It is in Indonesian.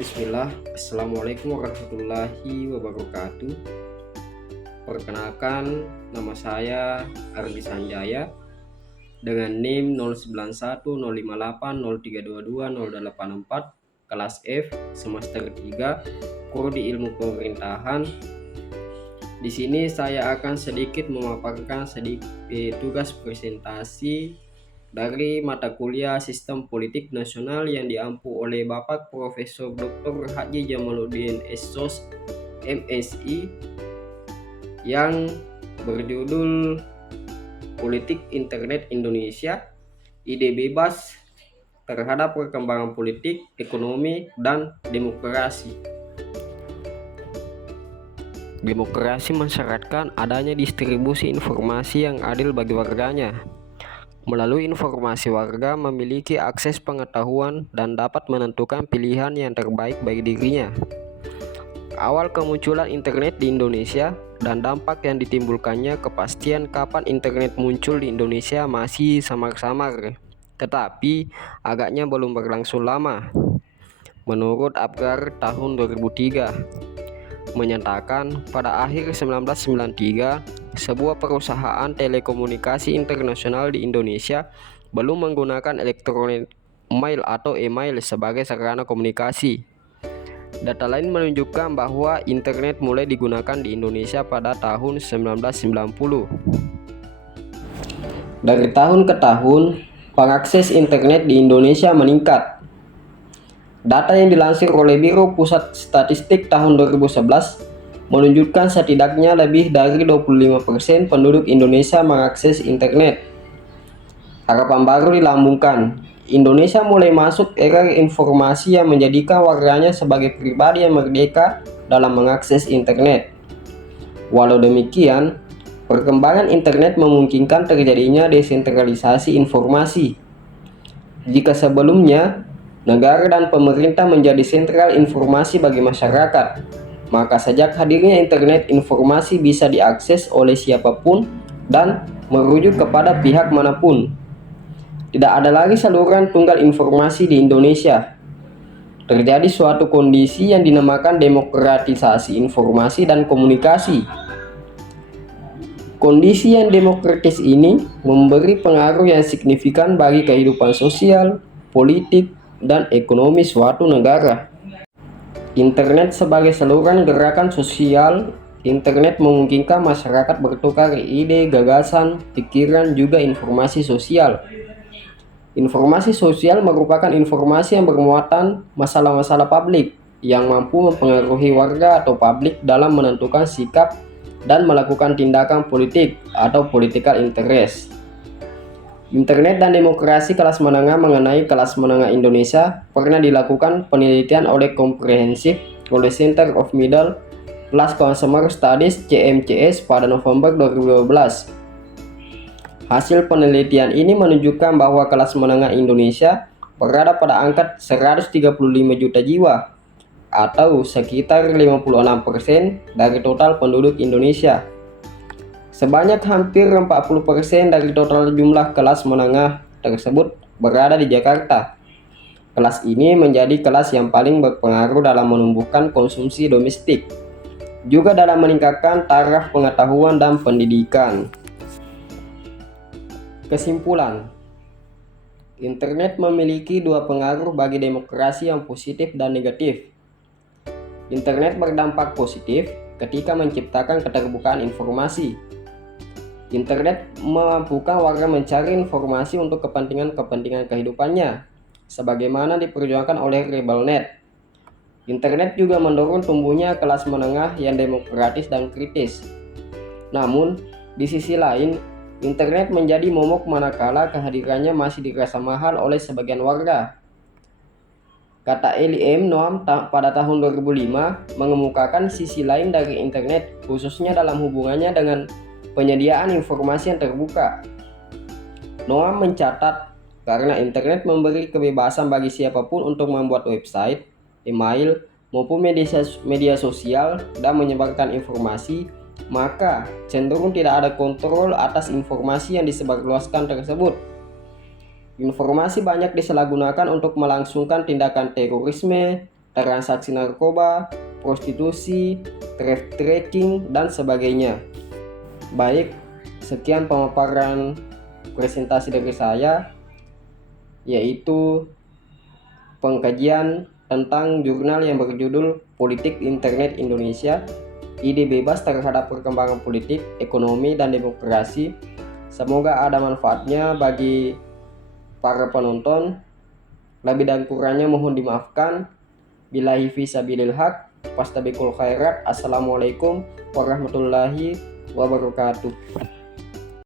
Bismillah, Assalamualaikum warahmatullahi wabarakatuh. Perkenalkan, nama saya Ardi Sanjaya dengan NIM 09105803220084, kelas F, semester 3, Prodi Ilmu Pemerintahan. Di sini saya akan sedikit memaparkan tugas presentasi dari mata kuliah Sistem Politik Nasional yang diampu oleh Bapak Profesor Dr. Haji Jamaluddin SSOS MSI yang berjudul Politik Internet Indonesia, Ide Bebas terhadap Perkembangan Politik, Ekonomi, dan Demokrasi. Demokrasi mensyaratkan adanya distribusi informasi yang adil bagi warganya. Melalui informasi, warga memiliki akses pengetahuan dan dapat menentukan pilihan yang terbaik bagi dirinya. Awal kemunculan internet di Indonesia dan dampak yang ditimbulkannya, kepastian kapan internet muncul di Indonesia masih samar-samar, tetapi agaknya belum berlangsung lama. Menurut Abgar tahun 2003 menyatakan pada akhir 1993 sebuah perusahaan telekomunikasi internasional di Indonesia belum menggunakan elektronik mail atau email sebagai sarana komunikasi. Data lain menunjukkan bahwa internet mulai digunakan di Indonesia pada tahun 1990. Dari tahun ke tahun, pengakses internet di Indonesia meningkat. Data yang dilansir oleh Biro Pusat Statistik tahun 2011 menunjukkan setidaknya lebih dari 25% penduduk Indonesia mengakses internet. Harapan baru dilambungkan. Indonesia mulai masuk era informasi yang menjadikan warganya sebagai pribadi yang merdeka dalam mengakses internet. Walau demikian, perkembangan internet memungkinkan terjadinya desentralisasi informasi. Jika sebelumnya negara dan pemerintah menjadi sentral informasi bagi masyarakat, maka sejak hadirnya internet, informasi bisa diakses oleh siapapun dan merujuk kepada pihak manapun. Tidak ada lagi saluran tunggal informasi di Indonesia. Terjadi suatu kondisi yang dinamakan demokratisasi informasi dan komunikasi. Kondisi yang demokratis ini memberi pengaruh yang signifikan bagi kehidupan sosial, politik, dan ekonomi suatu negara. Internet sebagai saluran gerakan sosial. Internet memungkinkan masyarakat bertukar ide, gagasan, pikiran, juga informasi sosial. Informasi sosial merupakan informasi yang bermuatan masalah-masalah publik yang mampu mempengaruhi warga atau publik dalam menentukan sikap dan melakukan tindakan politik atau political interest. Internet dan demokrasi kelas menengah. Mengenai kelas menengah Indonesia, pernah dilakukan penelitian oleh Comprehensive oleh Center of Middle Class Consumer Studies CMCS pada November 2012. Hasil penelitian ini menunjukkan bahwa kelas menengah Indonesia berada pada angka 135 juta jiwa atau sekitar 56% dari total penduduk Indonesia. Sebanyak hampir 40% dari total jumlah kelas menengah tersebut berada di Jakarta. Kelas ini menjadi kelas yang paling berpengaruh dalam menumbuhkan konsumsi domestik, juga dalam meningkatkan taraf pengetahuan dan pendidikan. Kesimpulan, internet memiliki dua pengaruh bagi demokrasi yang positif dan negatif. Internet berdampak positif ketika menciptakan keterbukaan informasi. Internet memampukan warga mencari informasi untuk kepentingan kehidupannya, sebagaimana diperjuangkan oleh RebelNet. Internet juga mendorong tumbuhnya kelas menengah yang demokratis dan kritis. Namun, di sisi lain, internet menjadi momok manakala kehadirannya masih dirasa mahal oleh sebagian warga. Kata Eli M. Noam pada tahun 2005 mengemukakan sisi lain dari internet, khususnya dalam hubungannya dengan penyediaan informasi yang terbuka. Noam mencatat, karena internet memberi kebebasan bagi siapapun untuk membuat website, email, maupun media sosial dan menyebarkan informasi, maka cenderung tidak ada kontrol atas informasi yang disebarluaskan tersebut. Informasi banyak disalahgunakan untuk melangsungkan tindakan terorisme, transaksi narkoba, prostitusi, trafficking, dan sebagainya. Baik, sekian pemaparan presentasi dari saya, yaitu pengkajian tentang jurnal yang berjudul Politik Internet Indonesia, Ide Bebas Terhadap Perkembangan Politik, Ekonomi, dan Demokrasi. Semoga ada manfaatnya bagi para penonton. Lebih dan kurangnya mohon dimaafkan. Billahi fisabilil haq, fastabiqul khairat. Assalamualaikum warahmatullahi wabarakatuh.